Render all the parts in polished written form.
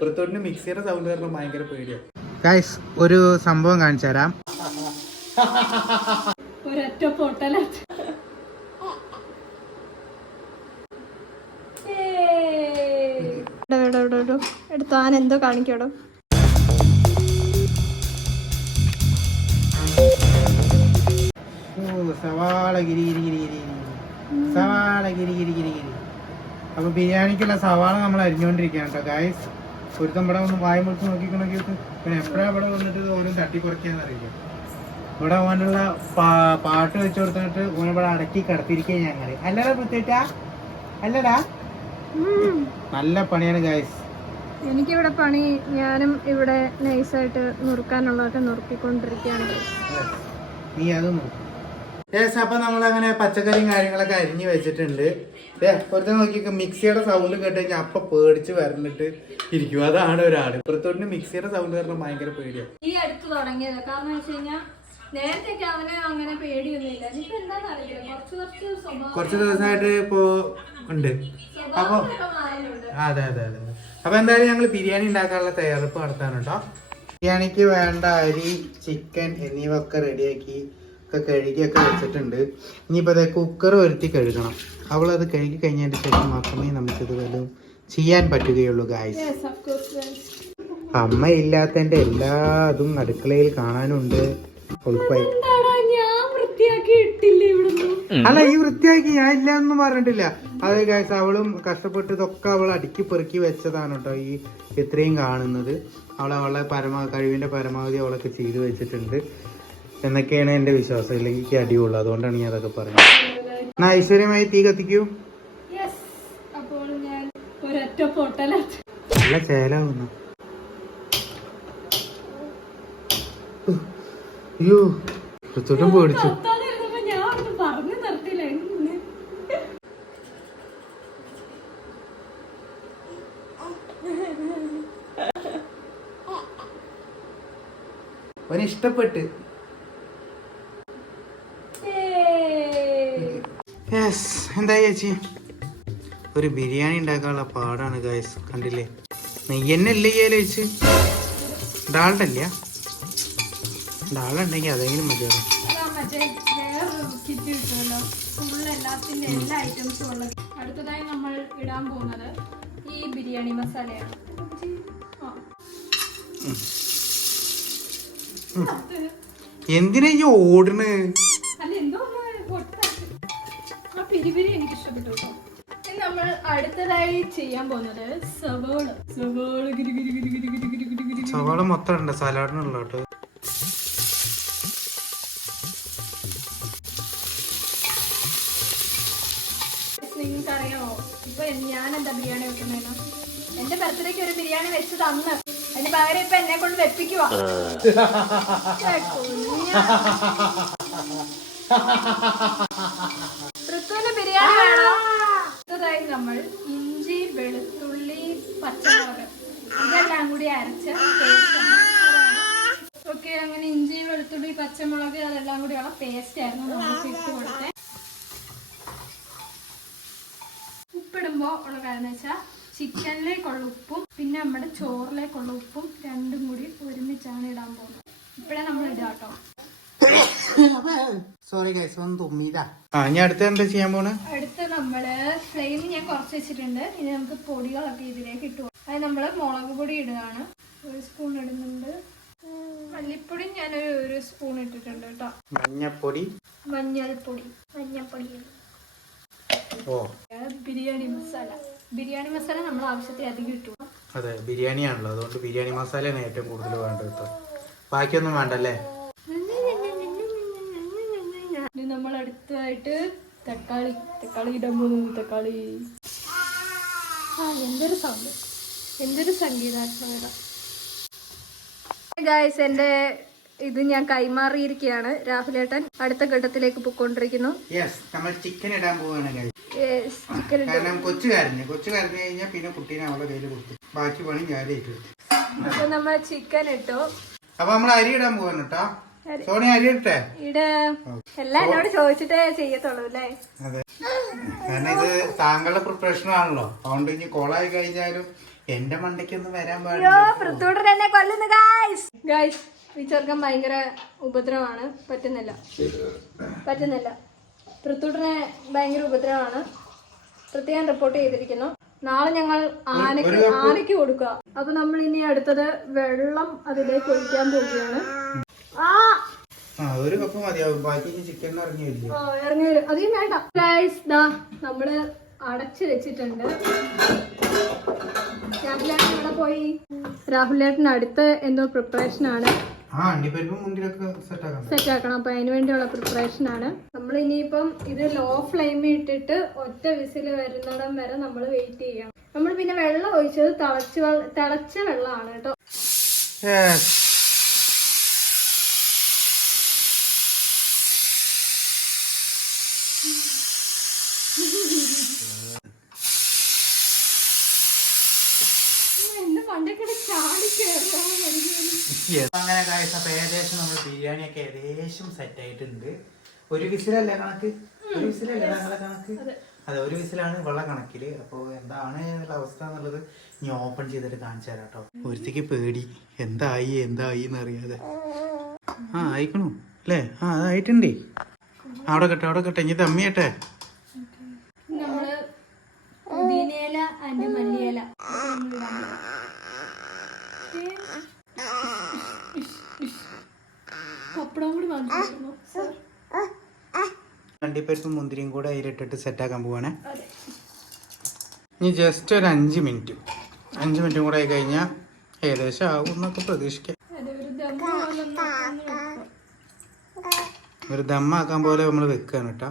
പുറത്തോട്ടിന് മിക്സിയുടെ സൗണ്ട് കാരണം ഭയങ്കര പേടിയാണ്. ഗൈസ് ഒരു സംഭവം കാണിച്ചു തരാം. ഒരൊറ്റ പൊട്ടല എടുത്തു. ആൻ എന്തോ കാണിക്കോടോ. സവാള ഗിരി ഗിരി ഗിരി ഗിരി സവാള ഗിരി ഗിരി ഗിരി ഗിരി. അപ്പൊ ബിരിയാണിക്കുള്ള സവാള നമ്മൾ അരിഞ്ഞോണ്ടിരിക്കുകയാണ് കേട്ടോ ഗൈസ്. ഒരുത്തം ഇവിടെ ഒന്ന് വായ മുറിച്ച് നോക്കിക്കണോക്കിട്ട് പിന്നെ എപ്പോഴാ ഇവിടെ വന്നിട്ട് ഓരോ തട്ടിക്കുറയ്ക്കാന്ന് അറിയില്ല. ഇവിടെ ഓനുള്ള പാട്ട് വെച്ച് കൊടുത്തിട്ട് ഓനിവിടെ അടക്കി കിടത്തിരിക്കുക ഞങ്ങള്. അല്ലടാ പ്രത്യേകിച്ചാ അല്ലടാ, നല്ല പണിയാണ് ഗൈസ്. എനിക്കിവിടെ പണി, ഞാനും ഇവിടെ നൈസായിട്ട് നുറുക്കാനുള്ളതൊക്കെ നുറുക്കിക്കൊണ്ടിരിക്കുകയാണ്. നീ അത് നോക്കും. അപ്പൊ നമ്മളങ്ങനെ പച്ചക്കറിയും കാര്യങ്ങളൊക്കെ അരിഞ്ഞു വെച്ചിട്ടുണ്ട്. പുറത്ത് നോക്കിയൊക്കെ മിക്സിയുടെ സൗണ്ട് കേട്ട് കഴിഞ്ഞാൽ അപ്പൊ പേടിച്ച് വരണ്ടിട്ട് ഇരിക്കും. അതാണ് ഒരാള്. പുറത്തോട്ടിന് മിക്സിയുടെ സൗണ്ട് കാരണം ഭയങ്കര പേടിയാണ്. ഈ അടുത്ത് തുടങ്ങിയത് കാരണം വെച്ച് കഴിഞ്ഞാൽ നേരത്തെ അവന് അങ്ങനെ പേടിയൊന്നുമില്ല. ഇപ്പൊ എന്താണെന്ന് അറിയില്ല, കുറച്ച് ദിവസമായിട്ട് ഇപ്പോ ഉണ്ട്. അപ്പൊ അതെ അതെ അതെ. അപ്പൊ എന്തായാലും ഞങ്ങൾ ബിരിയാണി ഉണ്ടാക്കാനുള്ള തയ്യാറെടുപ്പ് നടത്താൻ കേട്ടോ. ബിരിയാണിക്ക് വേണ്ട അരി, ചിക്കൻ എന്നിവ ഒക്കെ റെഡിയാക്കി ഒക്കെ കഴുകിയൊക്കെ വെച്ചിട്ടുണ്ട്. ഇനിയിപ്പോൾ അതെ കുക്കർ വരുത്തി കഴുകണം. അവളത് കഴുകി കഴിഞ്ഞതിന് ശേഷം മാത്രമേ നമുക്കിത് വല്ലതും ചെയ്യാൻ പറ്റുകയുള്ളൂ ഗായ്സ്. അമ്മ ഇല്ലാത്തതിന്റെ എല്ലാ അതും അടുക്കളയിൽ കാണാനുണ്ട്. അല്ല ഈ വൃത്തിയാക്കി ഞാൻ ഇല്ല എന്നും പറഞ്ഞിട്ടില്ല. അതെ ഗായ്സ്, അവളും കഷ്ടപ്പെട്ട് ഇതൊക്കെ അവൾ അടുക്കി പെറുക്കി വെച്ചതാണ് കേട്ടോ ഈ ഇത്രയും കാണുന്നത്. അവളെ കഴിവിന്റെ പരമാവധി അവളൊക്കെ ചെയ്തു വെച്ചിട്ടുണ്ട് എന്നൊക്കെയാണ് എന്റെ വിശ്വാസം. ഇല്ലെങ്കിൽ എനിക്ക് അടിയുള്ളൂ, അതുകൊണ്ടാണ് ഞാൻ അതൊക്കെ പറയുന്നത്. എന്നാ ഐശ്വര്യമായി തീ കത്തിക്കൂ. നല്ല ചേലാവുന്നു. അയ്യോ കൊച്ചോട്ടും പേടിച്ചു. അവന് ഇഷ്ടപ്പെട്ട്. എന്താ ചേച്ചി, ഒരു ബിരിയാണി ഉണ്ടാക്കാനുള്ള പാടാണ് ഗൈസ്. കണ്ടില്ലേ, നെയ്യന്നല്ലേ ചേച്ചി, ഡാളുണ്ടല്ല. ഡാളുണ്ടെങ്കിൽ അതെങ്കിലും മതിയാവും. അടുത്തതായി നമ്മൾ ഇടാൻ പോകുന്നത് ഈ ബിരിയാണി മസാലയാണ്. എന്തിനാ ഈ ഓടണ്? എനിക്ക് ഇഷ്ടപ്പെട്ടു. നമ്മൾ അടുത്തതായി ചെയ്യാൻ പോകുന്നത് സവാള മൊത്തം ഉണ്ട് സലാഡിനുള്ള കേട്ടോ. നിങ്ങൾക്ക് അറിയാമോ ഇപ്പൊ ഞാൻ എന്താ ബിരിയാണി വെക്കുന്നതിനോ? എന്റെ ബർത്ത്ഡേക്ക് ഒരു ബിരിയാണി വെച്ച് തന്ന് അതിന് പകരം ഇപ്പൊ എന്നെ കൊണ്ട് വെപ്പിക്കുവാ. ഋത്തുവിന് ബിരിയാണി വേണോ? അടുത്തതായി നമ്മൾ ഇഞ്ചി, വെളുത്തുള്ളി, പച്ചമുളക് ഇതെല്ലാം കൂടി അരച്ച പേസ്റ്റാണ്. ഓക്കെ, അങ്ങനെ ഇഞ്ചി, വെളുത്തുള്ളി, പച്ചമുളക് അതെല്ലാം കൂടിയുള്ള പേസ്റ്റ് ആയിരുന്നു നമ്മൾ ഇട്ട് കൊടുത്തത്. ഉപ്പിടുമ്പോ ഉള്ള കാര്യം എന്ന് വെച്ചാൽ ചിക്കനിലേക്കുള്ള ഉപ്പും പിന്നെ നമ്മുടെ ചോറിലേക്കുള്ള ഉപ്പും രണ്ടും കൂടി ഒരുമിച്ചാണ് ഇടാൻ പോകുന്നത്. ഇപ്പഴേ നമ്മൾ ഇടാം കേട്ടോ. സോറി ഗൈസ്, ഒന്ന് തുമ്മിയതാ. ഞാൻ അടുത്ത എന്താ ചെയ്യാൻ പോണ്? അടുത്ത് നമ്മള് ഫ്ലെയിം ഞാൻ കുറച്ച് വെച്ചിട്ടുണ്ട്. ഇനി നമുക്ക് പൊടികളൊക്കെ ഇതിലേക്ക് ഇട്ടു. അത് നമ്മള് മുളക് പൊടി ഇടുകയാണ്. 1 സ്പൂൺ ഇടുന്നുണ്ട്. മല്ലിപ്പൊടി ഞാനൊരു 1 സ്പൂൺ ഇട്ടിട്ടുണ്ട് കേട്ടോ. മഞ്ഞപ്പൊടി, മഞ്ഞൾപ്പൊടി, ഓ ബിരിയാണി മസാല നമ്മൾ ആവശ്യത്തിന് അധികം ഇട്ടു. അതെ, ബിരിയാണി ആണല്ലോ, അതുകൊണ്ട് ബിരിയാണി മസാലയാണ് ഏറ്റവും കൂടുതൽ വേണ്ടത് കേട്ടോ. ബാക്കിയൊന്നും വേണ്ടല്ലേ. നമ്മൾ അടുത്തതായിട്ട് തക്കാളി ഇടാൻ പോകുന്നു. തക്കാളി എന്തൊരു സംഗീതാത്മകത ഗായ്സ്. എന്റെ ഇത് ഞാൻ കൈമാറിയിരിക്കുകയാണ്. രാഹുലേട്ടൻ അടുത്ത ഘട്ടത്തിലേക്ക് പോയിക്കൊണ്ടിരിക്കുന്നു. ചിക്കൻ ഇടാൻ പോവാണ്. കാരണം കൊച്ചു കരഞ്ഞു കഴിഞ്ഞാൽ പിന്നെ കുട്ടീനെ അവളുടെ കയ്യിൽ കൊടുത്തു. ബാക്കി പണി ഞാൻ ഏറ്റു. അപ്പൊ നമ്മൾ ചിക്കൻ ഇട്ടു. അപ്പൊ നമ്മൾ അരി ഇടാൻ പോവാണ് കേട്ടോ. സോണി അരി ഇട്ടേ എല്ലാം എന്നോട് ചോദിച്ചിട്ടേ ചെയ്യത്തുള്ളൂ അല്ലേ? അതെ, കാരണം ഇത് താങ്കളുടെ പ്രിപ്പറേഷൻ ആണല്ലോ. അതുകൊണ്ട് ഇനി കോളായി കഴിഞ്ഞാലും എന്റെ മണ്ടയ്ക്കൊന്നും വരാൻ അയ്യോ പാടില്ല. പൃഥ്വിയുടെ എന്നെ കൊല്ലുന്നു ഗൈസ് ഈ ചെറുക്കൻ ഭയങ്കര ഉപദ്രവമാണ്. പറ്റുന്നില്ല പൃഥ്വിയുടെ ഭയങ്കര ഉപദ്രവമാണ്. പ്രത്യേകം റിപ്പോർട്ട് ചെയ്തിരിക്കുന്നു. നാളെ ഞങ്ങൾ ആനയ്ക്ക് കൊടുക്കുക. അപ്പൊ നമ്മൾ ഇനി അടുത്തത് വെള്ളം അതിലേക്ക് ഒഴിക്കാൻ പോവുകയാണ്. ഒരു കപ്പ് മതിയാവും, ബാക്കി ചിക്കൻ ഇറങ്ങി വരില്ല. ഇറങ്ങി വരും, അധികം വേണ്ട ഗൈസ്. ദാ നമ്മള് അടച്ചു വെച്ചിട്ടുണ്ട്. രാഹുലേട്ടൻ ഇവിടെ പോയി. രാഹുലേട്ടൻ അടുത്ത എന്തോ പ്രിപ്പറേഷൻ ആണ്, സെറ്റ് ആക്കണം. അപ്പൊ അതിന് വേണ്ടിയുള്ള പ്രിപ്പറേഷൻ ആണ്. നമ്മൾ ഇനിയിപ്പം ഇത് ലോ ഫ്ലെയിമിൽ ഇട്ടിട്ട് ഒറ്റ വിസിൽ വരുന്നിടം വരെ നമ്മൾ വെയിറ്റ് ചെയ്യണം. നമ്മൾ പിന്നെ വെള്ളം ഒഴിച്ചത് തിളച്ച വെള്ളമാണ് കേട്ടോ. അങ്ങനെ കാഴ്ച ഏകദേശം നമ്മൾ ബിരിയാണി ഒക്കെ ഏകദേശം സെറ്റ് ആയിട്ടുണ്ട്. ഒരു വിസിലല്ലേ കണക്ക്? ഒരു വിസിലല്ലേ ഞങ്ങളെ കണക്ക്? അതെ, ഒരു വിസിലാണ് വെള്ളം കണക്കില്. അപ്പൊ എന്താണ് അവസ്ഥ എന്നുള്ളത് ഞാൻ ഓപ്പൺ ചെയ്തിട്ട് കാണിച്ചു തരാം കേട്ടോ. ഒരുത്തേക്ക് പേടി, എന്തായി എന്നറിയാതെ. ആയിക്കണു അല്ലേ? അതായിട്ടുണ്ടേ. അവിടെ കെട്ടെ ഇനി തമ്മിയട്ടെ. നമ്മള് പുതിനയില അതിന്റെ മല്ലിയില പപ്പടം കൂടി വാങ്ങിച്ചു. അണ്ടിപ്പരിപ്പും മുന്തിരിയും കൂടെ അതിലിട്ടിട്ട് സെറ്റാക്കാൻ പോവാണേ. ഇനി ജസ്റ്റ് ഒരു 5 മിനിറ്റും കൂടെ ആയി കഴിഞ്ഞാൽ ഏകദേശം ആവും എന്നൊക്കെ പ്രതീക്ഷിക്കാം. ഒരു ദമ്മാക്കാൻ പോലെ നമ്മൾ വെക്കുകയാണ് കേട്ടോ.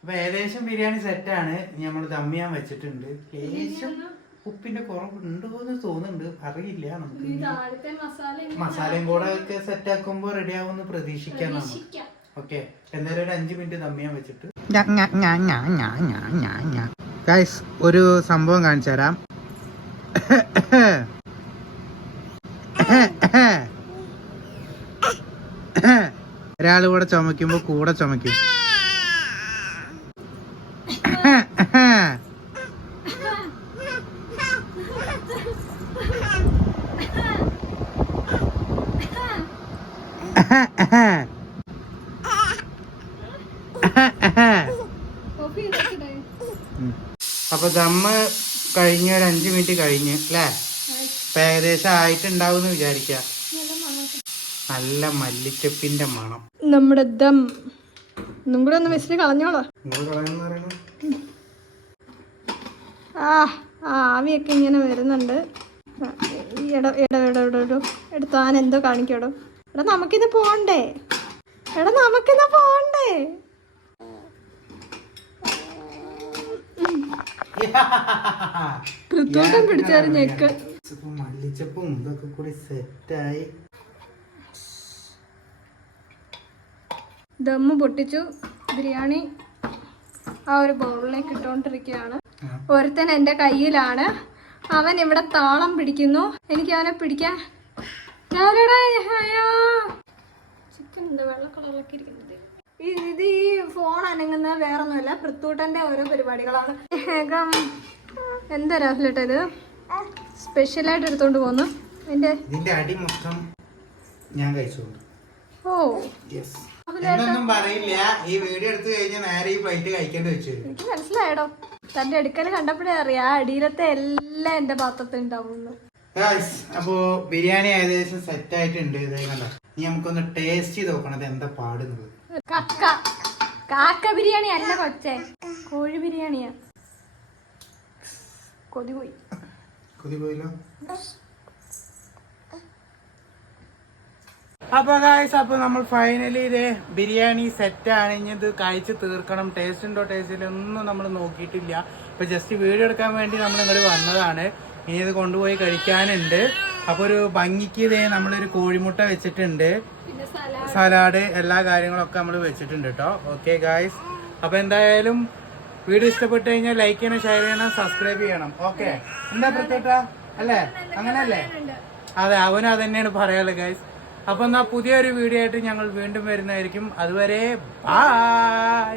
അപ്പൊ ഏകദേശം ബിരിയാണി സെറ്റാണ്. നമ്മൾ ദം ചെയ്യാൻ വെച്ചിട്ടുണ്ട്. ഏകദേശം ഉപ്പിന്റെ കുറവുണ്ടോ എന്ന് തോന്നുന്നുണ്ട്, അറിയില്ല. നമുക്ക് മസാലയും കൂടെ ഒക്കെ സെറ്റ് ആക്കുമ്പോ റെഡി ആവുമെന്ന് പ്രതീക്ഷിക്കാം. ഓക്കെ, എന്തായാലും ഒരു 5 മിനിറ്റ് ദം ചെയ്യാൻ വെച്ചിട്ട് ഗൈസ് ഒരു സംഭവം കാണിച്ചു തരാം. ഒരാൾ കൂടെ ചുമക്കുമ്പോ കൂടെ ചുമക്കും. അപ്പൊ ദമ്മ് കഴിഞ്ഞ ഒരു 5 മിനിറ്റ് കഴിഞ്ഞ് അല്ലേ? ഇപ്പൊ ഏകദേശം ആയിട്ടുണ്ടാവും എന്ന് വിചാരിക്ക. നല്ല മല്ലിച്ചപ്പിന്റെ മണം. നമ്മുടെ ദം ഒന്നും കൂടെ ഒന്ന് വിസിൽ കളഞ്ഞോളോ. ആവിയൊക്കെ ഇങ്ങനെ വരുന്നുണ്ട്. താൻ എന്തോ കാണിക്കോടോ. നമുക്കിന്ന് പോണ്ടേ? കൃത്യം പിടിച്ചാലും ഞെക്ക്. മല്ലിച്ചപ്പും ഇതൊക്കെ കൂടി സെറ്റായി. ദമ്മ് പൊട്ടിച്ചു. ബിരിയാണി ആ ഒരു ബൗളിലേക്ക് ഇട്ടോണ്ടിരിക്കുകയാണ്. ഒരുത്തൻ എന്റെ കയ്യിലാണ്. അവൻ ഇവിടെ താളം പിടിക്കുന്നു. എനിക്ക് അവനെ പിടിക്കാൻ. ചിക്കൻ എന്താ വെള്ള കളറൊക്കെ ഇരിക്കുന്നത്? ഇത് ഈ ഫോൺ അനങ്ങുന്നത് വേറൊന്നുമല്ല, പൃഥ്വൂട്ടന്റെ ഓരോ പരിപാടികളാണ്. എന്താ രാഹുലേട്ടാ ഇത് സ്പെഷ്യലായിട്ട് എടുത്തോണ്ട് പോന്നു? ഇതിന്റെ അടി മൊത്തം ഞാൻ കഴിച്ചോണ്ട്. ഓ എന്നൊന്നും പറയില്ല. ഈ വീഡിയോ എടുത്തു കഴിഞ്ഞാൽ നേരെ ഈ പ്ലേറ്റ് കഴിക്കേണ്ടി വെച്ചു. എനിക്ക് മനസ്സിലായടോ, തന്റെ അടുക്കൽ കണ്ടപ്പോഴേ അറിയാം അടിയിലത്തെ എല്ലാം എന്റെ പാത്രത്തിൽ ഉണ്ടാവുന്നു. അപ്പോ ബിരിയാണി ഏകദേശം സെറ്റ് ആയിട്ടുണ്ട്. ഇതേ കണ്ട, ഇനി നമുക്കൊന്ന് ടേസ്റ്റ് ചെയ്ത് നോക്കണം എന്താ പാടുന്നത്. കാക്ക ബിരിയാണി അല്ല കൊച്ചേ, കോഴി ബിരിയാണിയാ. കൊതി പോയില്ലോ. അപ്പൊ ഗായ്സ്, അപ്പൊ നമ്മൾ ഫൈനലി ഇതേ ബിരിയാണി സെറ്റാണ്. ഇനി ഇത് കഴിച്ച് തീർക്കണം. ടേസ്റ്റ് ഉണ്ടോ ടേസ്റ്റ് ഒന്നും നമ്മൾ നോക്കിയിട്ടില്ല. ഇപ്പൊ ജസ്റ്റ് വീഡിയോ എടുക്കാൻ വേണ്ടി നമ്മൾ ഇങ്ങോട്ട് വന്നതാണ്. ഇനി ഇത് കൊണ്ടുപോയി കഴിക്കാനുണ്ട്. അപ്പൊ ഒരു ഭംഗിക്ക് ഇതേ നമ്മളൊരു കോഴിമുട്ട വെച്ചിട്ടുണ്ട്, സലാഡ്, എല്ലാ കാര്യങ്ങളൊക്കെ നമ്മൾ വെച്ചിട്ടുണ്ട് കേട്ടോ. ഓക്കെ ഗായ്സ്, അപ്പൊ എന്തായാലും വീഡിയോ ഇഷ്ടപ്പെട്ടു കഴിഞ്ഞാൽ ലൈക്ക് ചെയ്യണം, ഷെയർ ചെയ്യണം, സബ്സ്ക്രൈബ് ചെയ്യണം. ഓക്കെ, എന്താ പ്രത്യേകത അല്ലേ? അങ്ങനല്ലേ? അതെ, അവനും അത് തന്നെയാണ് പറയാനുള്ളത് ഗായ്സ്. അപ്പൊ എന്നാ പുതിയൊരു വീഡിയോ ആയിട്ട് ഞങ്ങൾ വീണ്ടും വരുന്നതായിരിക്കും. അതുവരെ ബൈ.